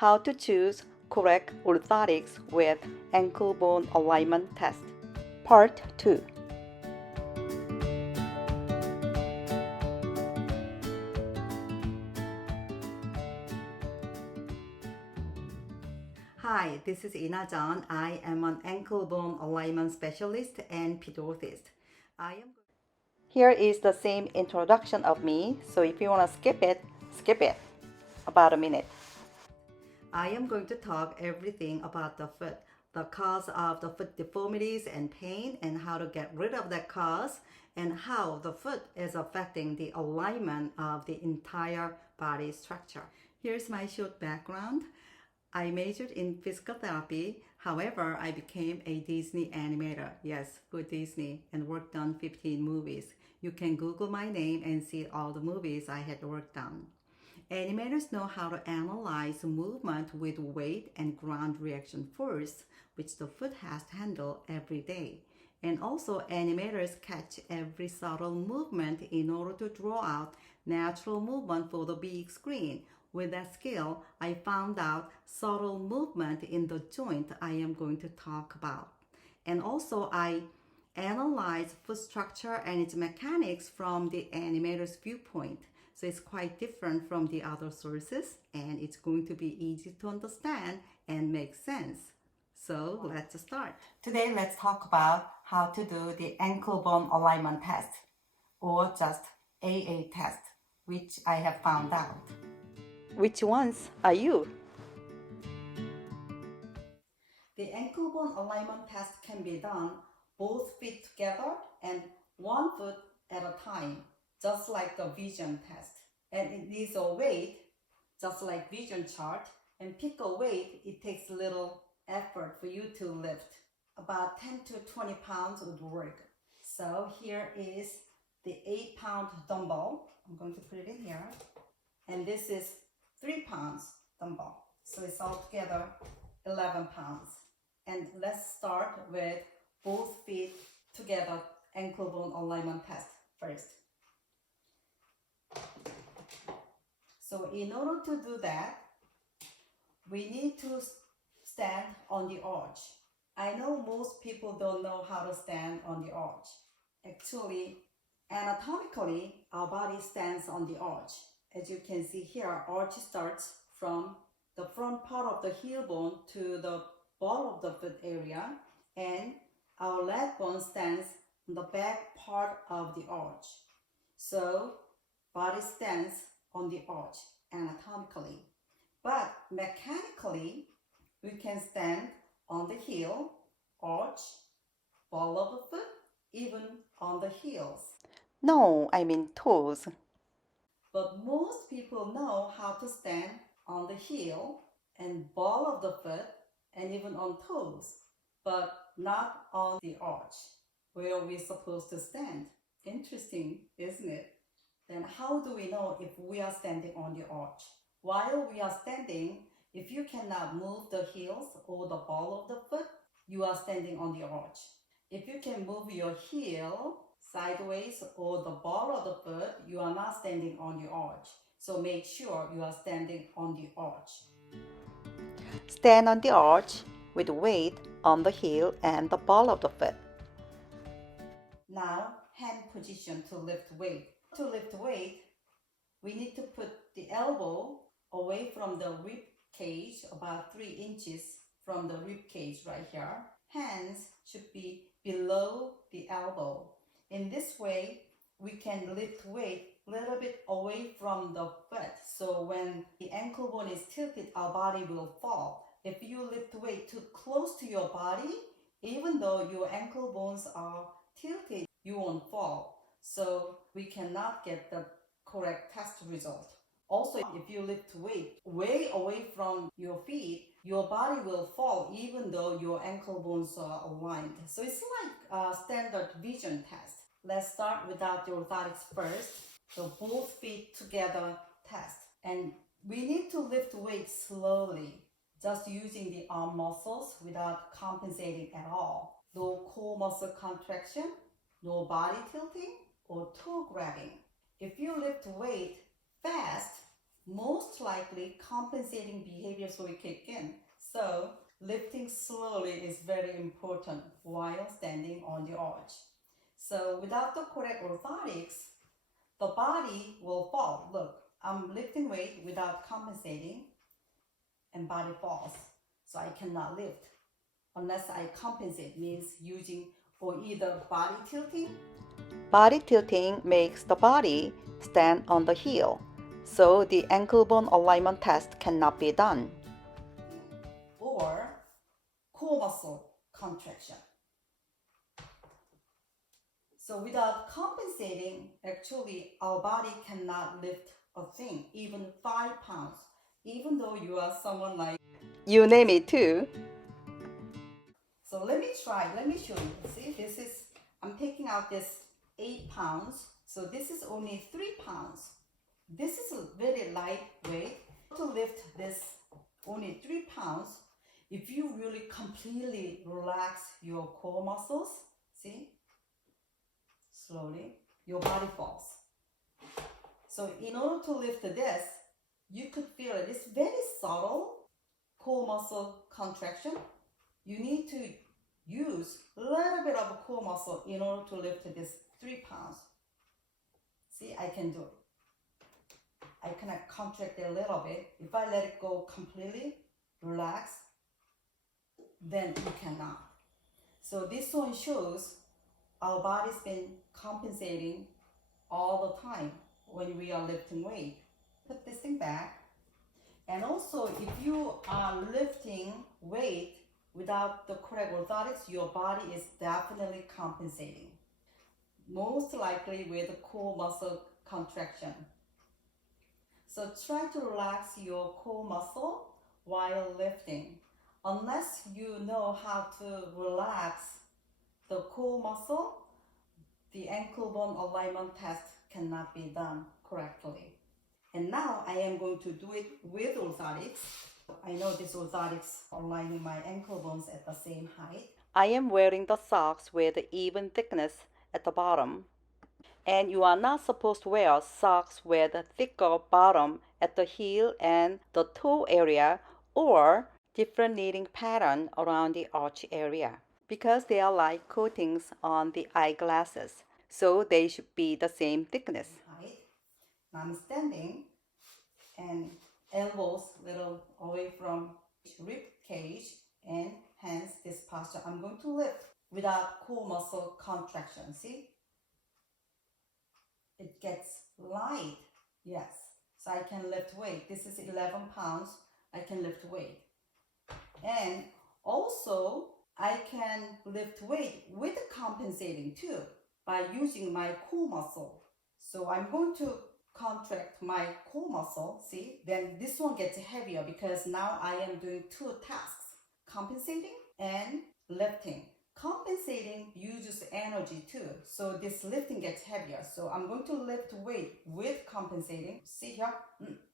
How to choose correct orthotics with Anklebone Alignment Test, Part 2. Hi, this is Ina John. I am an Anklebone Alignment Specialist and Pedorthist. Here is the same introduction of me, so if you want to skip it, about a minute. I am going to talk everything about the foot, the cause of the foot deformities and pain, and how to get rid of that cause, and how the foot is affecting the alignment of the entire body structure. Here's my short background. I majored in physical therapy. However, I became a Disney animator. Yes, for Disney, and worked on 15 movies. You can Google my name and see all the movies I had worked on. Animators know how to analyze movement with weight and ground reaction force, which the foot has to handle every day. And also, animators catch every subtle movement in order to draw out natural movement for the big screen. With that skill, I found out subtle movement in the joint I am going to talk about. And also, I analyze foot structure and its mechanics from the animator's viewpoint. So it's quite different from the other sources, and it's going to be easy to understand and make sense. So let's start. Today, let's talk about how to do the Anklebone Alignment Test, or just AA test, which I have found out. Which ones are you? The Anklebone Alignment Test can be done both feet together and one foot at a time, just like the vision test. And it needs a weight, just like vision chart. And pick a weight, it takes little effort for you to lift. About 10 to 20 pounds would work. So here is the 8-pound dumbbell. I'm going to put it in here. And this is 3 pounds dumbbell. So it's altogether 11 pounds. And let's start with both feet together Anklebone alignment test first. So in order to do that, we need to stand on the arch. I know most people don't know how to stand on the arch. Actually, anatomically, our body stands on the arch. As you can see here, arch starts from the front part of the heel bone to the ball of the foot area, and our leg bone stands on the back part of the arch. So body stands on the arch anatomically. But mechanically, we can stand on the heel, arch, ball of the foot, even on the heels. No, I mean toes. But most people know how to stand on the heel and ball of the foot and even on toes, but not on the arch, where we're supposed to stand. Interesting, isn't it? Then how do we know if we are standing on the arch? While we are standing, if you cannot move the heels or the ball of the foot, you are standing on the arch. If you can move your heel sideways or the ball of the foot, you are not standing on the arch. So make sure you are standing on the arch. Stand on the arch with weight on the heel and the ball of the foot. Now, hand position to lift weight. To lift weight, we need to put the elbow away from the rib cage, about 3 inches from the rib cage right here. Hands should be below the elbow. In this way, we can lift weight a little bit away from the foot. So when the ankle bone is tilted, our body will fall. If you lift weight too close to your body, even though your ankle bones are tilted, you won't fall. So we cannot get the correct test result. Also, if you lift weight way away from your feet, your body will fall even though your ankle bones are aligned. So it's like a standard vision test. Let's start without the orthotics first. So both feet together test. And we need to lift weight slowly, just using the arm muscles without compensating at all. No core muscle contraction, no body tilting or toe grabbing. If you lift weight fast, most likely compensating behaviors will kick in. So lifting slowly is very important while standing on the arch. So without the correct orthotics, the body will fall. Look, I'm lifting weight without compensating and body falls. So I cannot lift unless I compensate, means using or either body tilting. Body tilting makes the body stand on the heel, so the ankle bone alignment test cannot be done. Or core muscle contraction. So without compensating, actually our body cannot lift a thing, even 5 pounds, even though you are someone like you name it too. So let me show you. See, I'm taking out this 8 pounds. So this is only 3 pounds. This is a very lightweight. To lift this only 3 pounds, if you really completely relax your core muscles, see, slowly, your body falls. So in order to lift this, you could feel it. It's very subtle core muscle contraction. You need to use a little bit of a core muscle in order to lift this 3 pounds. See, I can do it. I kind of contract it a little bit. If I let it go completely, relax, then you cannot. So this one shows our body's been compensating all the time when we are lifting weight. Put this thing back. And also, if you are lifting weight without the correct orthotics, your body is definitely compensating. Most likely with core muscle contraction. So try to relax your core muscle while lifting. Unless you know how to relax the core muscle, the ankle bone alignment test cannot be done correctly. And now I am going to do it with orthotics. I know this orthotics aligning my ankle bones at the same height. I am wearing the socks with even thickness at the bottom. And you are not supposed to wear socks with a thicker bottom at the heel and the toe area, or different knitting pattern around the arch area, because they are like coatings on the eyeglasses, so they should be the same thickness. Now I'm standing and elbows little away from rib cage and hence this posture. I'm going to lift without core muscle contraction. See? It gets light. Yes. So I can lift weight. This is 11 pounds. I can lift weight. And also I can lift weight with compensating too by using my core muscle. So I'm going to contract my core muscle, see, then this one gets heavier because now I am doing two tasks, compensating and lifting. Compensating uses energy too, so this lifting gets heavier. So I'm going to lift weight with compensating. See here,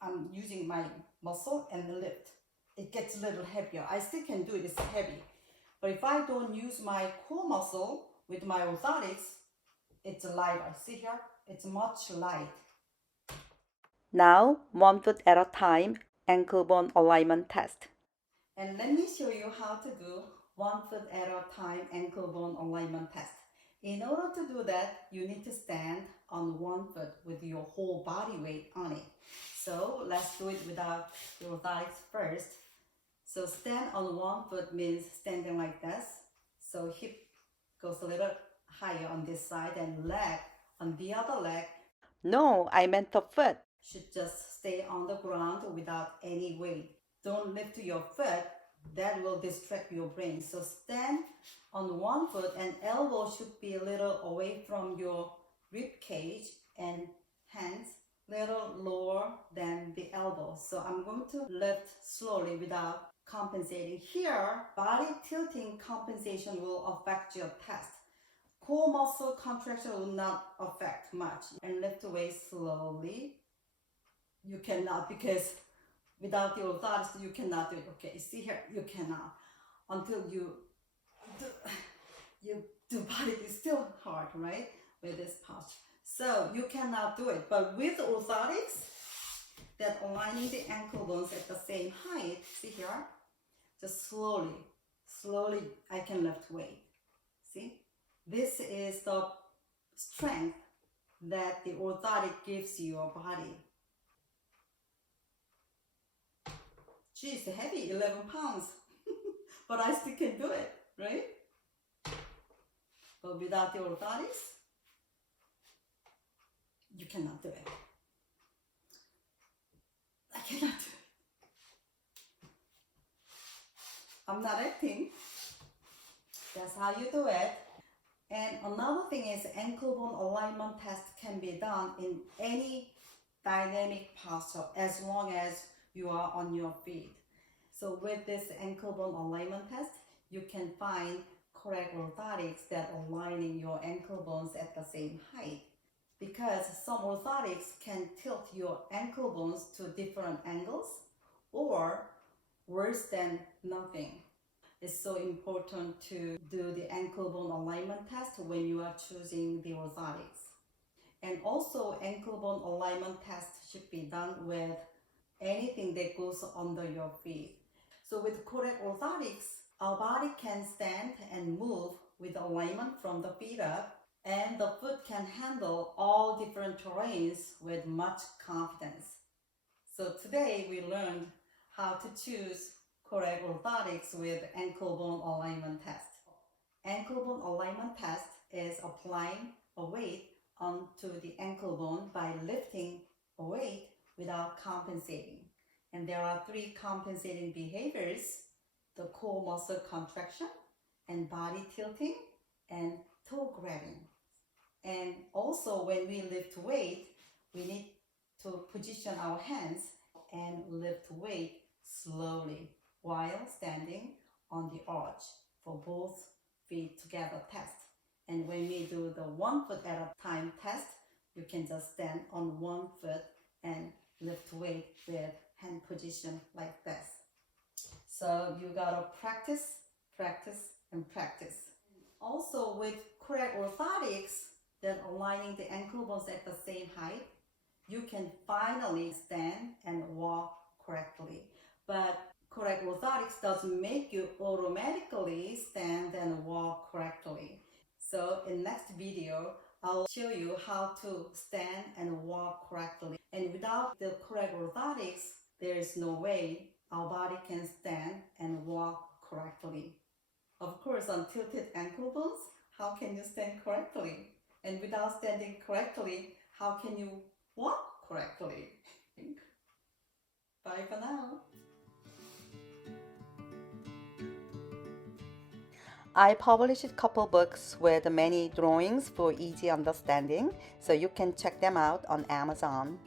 I'm using my muscle and lift. It gets a little heavier. I still can do it, it's heavy. But if I don't use my core muscle with my orthotics, it's lighter. See here, it's much light. Now, 1 foot at a time, ankle bone alignment test. And let me show you how to do 1 foot at a time ankle bone alignment test. In order to do that, you need to stand on 1 foot with your whole body weight on it. So let's do it without your orthotics first. So stand on 1 foot means standing like this. So hip goes a little higher on this side and leg on the other leg. No, I meant the foot. Should just stay on the ground without any weight. Don't lift your foot. That will distract your brain. So stand on 1 foot and elbow should be a little away from your rib cage and hands little lower than the elbow. So I'm going to lift slowly without compensating. Here, body tilting compensation will affect your test. Core muscle contraction will not affect much. And lift away slowly. You cannot, because without the orthotics you cannot do it. Okay, see here, you cannot until you do body is still hard, right? With this posture. So you cannot do it. But with orthotics, that aligning the ankle bones at the same height. See here? Just slowly I can lift weight. See? This is the strength that the orthotic gives your body. Geez, heavy, 11 pounds. But I still can do it, right? But without the orthotics, you cannot do it. I cannot do it. I'm not acting. That's how you do it. And another thing is anklebone alignment test can be done in any dynamic posture as long as you are on your feet. So with this anklebone alignment test, you can find correct orthotics that aligning your ankle bones at the same height. Because some orthotics can tilt your ankle bones to different angles or worse than nothing. It's so important to do the ankle bone alignment test when you are choosing the orthotics. And also ankle bone alignment test should be done with anything that goes under your feet. So with correct orthotics, our body can stand and move with alignment from the feet up, and the foot can handle all different terrains with much confidence. So today we learned how to choose correct orthotics with ankle bone alignment test. Ankle bone alignment test is applying a weight onto the ankle bone by lifting a weight without compensating. And there are 3 compensating behaviors: the core muscle contraction, and body tilting, and toe grabbing. And also when we lift weight, we need to position our hands and lift weight slowly while standing on the arch for both feet together test. And when we do the 1 foot at a time test, you can just stand on 1 foot and lift weight with hand position like this. So you gotta practice, and practice. Also with correct orthotics that aligning the ankle bones at the same height, you can finally stand and walk correctly. But correct orthotics doesn't make you automatically stand and walk correctly. So in next video, I'll show you how to stand and walk correctly. And without the correct orthotics, there is no way our body can stand and walk correctly. Of course, on tilted ankle bones, how can you stand correctly? And without standing correctly, how can you walk correctly? Bye for now. I published a couple books with many drawings for easy understanding, so you can check them out on Amazon.